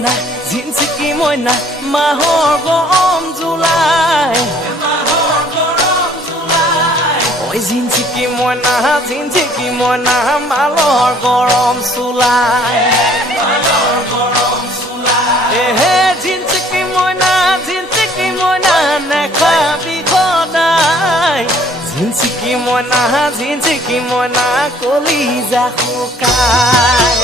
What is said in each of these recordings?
মইনা জিনচিকি মইনা মাহৰ গৰম জুলাই ঐ জিনচিকি মইনা মালৰ গৰম চুলাই এহে জিনচিকি মইনা নেখাবি সদায় জিনচিকি মইনা কলিজা শুকাই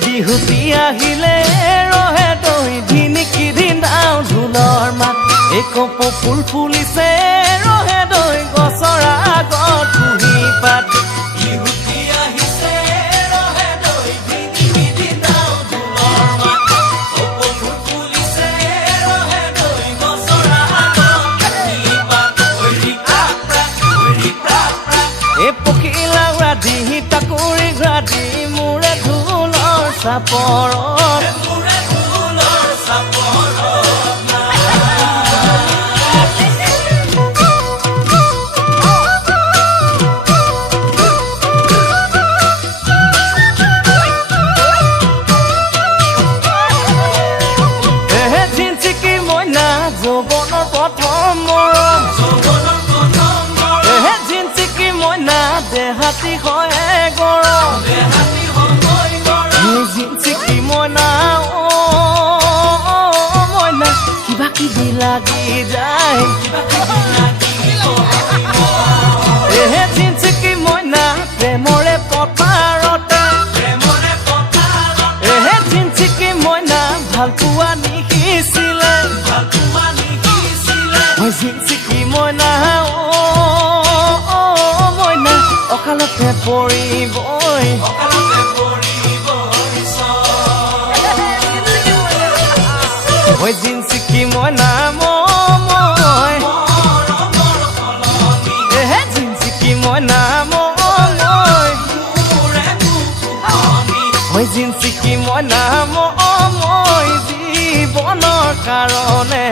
বিহুতি আহিলে ৰহে তই ধিনিকি ধিনাও ঢোলৰ মাত একপ ফুল ফুলিছে ৰহে তই গছৰ আগত কুহি পাত বিহুতি আহিছে ৰহে তই ধিনিকি ধিনাও ঢোলৰ মাত একপ ফুল ফুলিছে ৰহে তই গছৰ আগত কুহি পাত ঐৰি প্ৰাক এ পখিলা ৰাধি তাকুৰি ৰাধি মোৰে চাপৰত এহে জিনচিকি মইনা যৌৱনৰ প্ৰথম মৰম এহে জিনচিকি মইনা দেহাতী হয় গৰম জিনচিকি মইনা মইনা কিবা কিবি লাগি যায় এহে জিনচিকি মইনা প্ৰেমৰে পথাৰতে এহে জিনচিকি মইনা ভাল পোৱা নিশিছিলে জিনচিকি মইনা মইনা অকালতে পৰিবই ঐ জিনচিকি মইনা মই এহে জিনচিকি মইনা মই ঐ জিনচিকি মইনা মই জীৱনৰ কাৰণে